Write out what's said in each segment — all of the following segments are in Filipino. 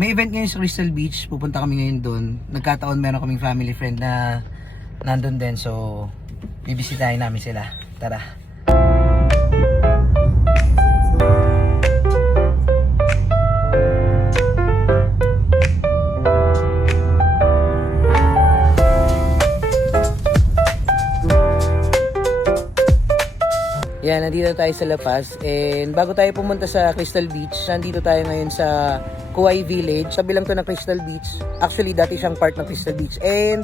May event ngayon sa Crystal Beach, pupunta kami ngayon doon. Nagkataon meron kaming family friend na nandun din, so bibisitahin namin sila. Tara. Yan, nandito tayo sa La Paz, and bago tayo pumunta sa Crystal Beach, nandito tayo ngayon sa Kauai Village. Sabi lang to ng Crystal Beach. Actually, dati siyang part ng Crystal Beach, and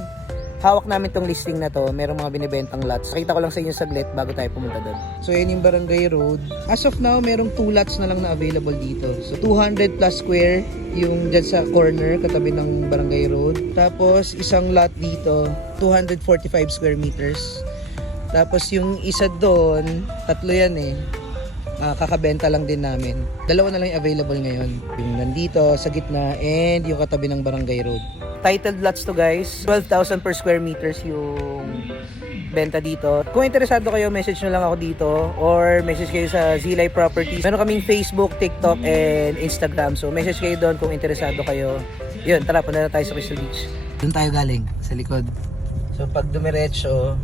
hawak namin tong listing na to. Merong mga binibentang lots. Nakita ko lang sa inyo saglit bago tayo pumunta doon. So yan yung Barangay Road. As of now, merong 2 lots na lang na available dito. So 200 plus square yung dyan sa corner katabi ng Barangay Road. Tapos isang lot dito, 245 square meters. Tapos yung isa doon, 3 yan eh. Kakabenta lang din namin. 2 na lang yung available ngayon. Yung nandito sa gitna and yung katabi ng Barangay Road. Titled lots to guys. 12,000 per square meters yung benta dito. Kung interesado kayo, message nyo lang ako dito or message kayo sa Zilay Properties. Meron kaming Facebook, TikTok, and Instagram. So message kayo doon kung interesado kayo. Yun, tara, punta na tayo sa Crystal Beach. Doon tayo galing, sa likod. So pag dumiretso,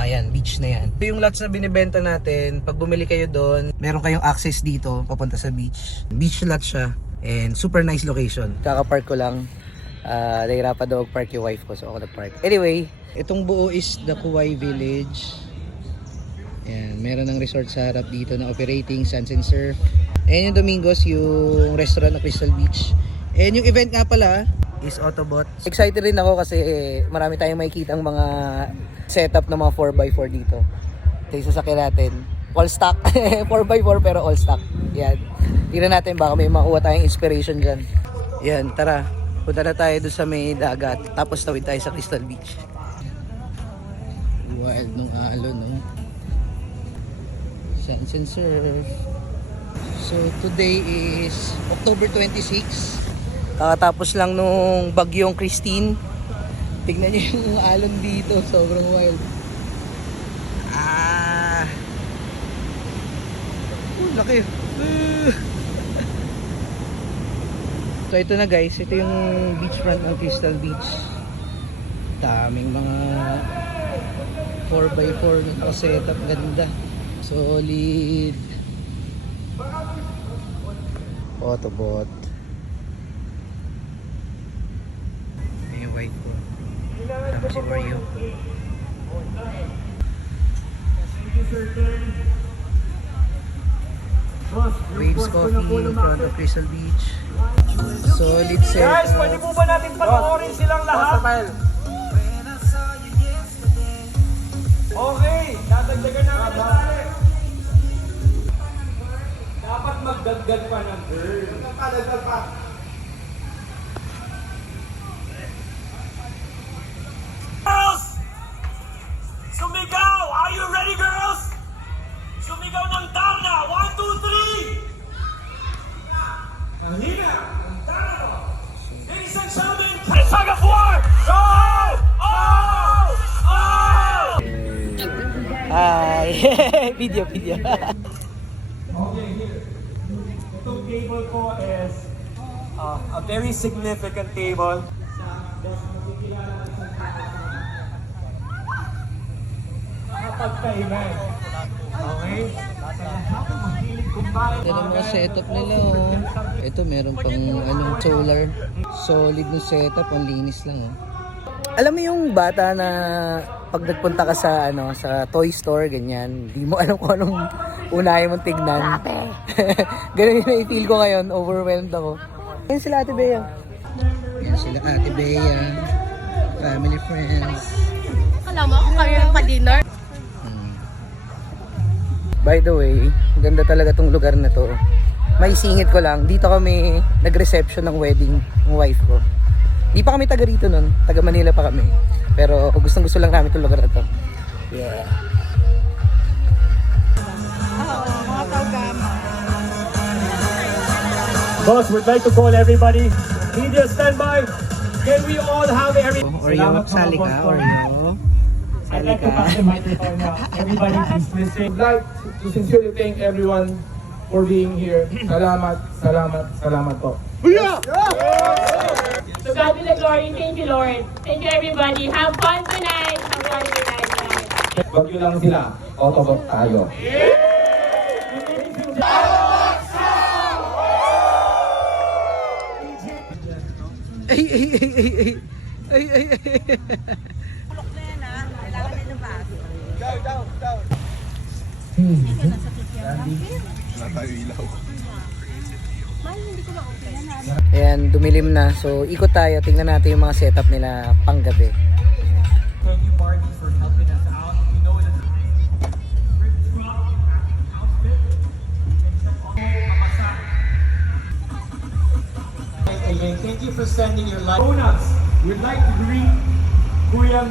ayan, beach na yan. Yung lots na binibenta natin, pag bumili kayo doon, meron kayong access dito papunta sa beach. Beach lot siya and super nice location. Kaka-park ko lang. Nahirapan daw park yung wife ko, so ako nag-park. Anyway, itong buo is the Kauai Village. Ayan, meron ng resort sa harap dito na operating, Sands and Surf. And yung Domingos, yung restaurant na Crystal Beach. And yung event nga pala is Autobot. Excited rin ako kasi marami tayong makikita ang mga setup ng mga 4x4 dito. Ito yung sasakyan natin. All stock. 4x4 pero all stock. Yan. Tingnan natin baka may makuha tayong inspiration dyan. Yan, tara. Punta na tayo doon sa may dagat. Tapos tawid tayo sa Crystal Beach. Wild nung alon, no? Sands and Surf. So today is October 26. Tapos lang nung bagyong Christine. Tignan niyo yung alon dito, sobrang wild. Laki. So ito na guys, ito yung beachfront ng Crystal Beach. Daming mga 4x4 na setup, ganda. Solid. Autobot. May white ko. Tapos si Mario. Waves Coffee in front of Crystal Beach. Solid set. Guys, pwede po ba natin panoorin silang lahat? Okay, dadagdagan namin ang tali. Dapat magdagdag pa ng girl. Dagdag pa. Girls! Sumigaw! Are you ready, girls? Sumigaw ng Darna! 1, 2, 3! Nahina! Ladies and gentlemen, it's tug of war! Go! Oh! Oh! Hi! video. Okay, here. Itong table ko is a very significant table. Kapagkainan. Okay? Yan ang mga setup nila, oh. Ito meron pang solar. Solid na setup, ang linis lang, oh. Alam mo yung bata na pag nagpunta ka sa sa toy store ganyan, hindi mo alam kung anong unahin mong tignan. Ganun yung na-feel ko ngayon, overwhelmed ako. Yan sila Ate Bea. Yan sila Ate Bea. Family, friends. Alam mo ako kayo pa-dinner. By the way, ganda talaga tong lugar na to. May singit ko lang, dito kami nag-reception ng wedding ng wife ko. Di pa kami taga rito nun, taga Manila pa kami. Pero gustong gusto lang namin itong lugar na to. Yeah. Mga taugama. Boss, we'd like to call everybody. Media standby. Can we all have everything? Oreo, sali ka, Oreo. I'd like to pass the microphone now. Everybody please listen. I'd like to sincerely thank everyone for being here. Salamat po. To God be the glory. Thank you, Lord. Thank you, everybody. Have fun tonight. Have fun tonight, guys. Wag nyo lang sila. Autobot tayo. Ay, ay, ay, ay, ay. Ay, ay, ay, ay. Ayan, dumilim na. So, ikot tayo. Tingnan natin yung mga setup nila panggabi. Thank you, Barbie, for helping us out. We know that again, thank you for sending your life. Donuts, we'd like to greet Kuya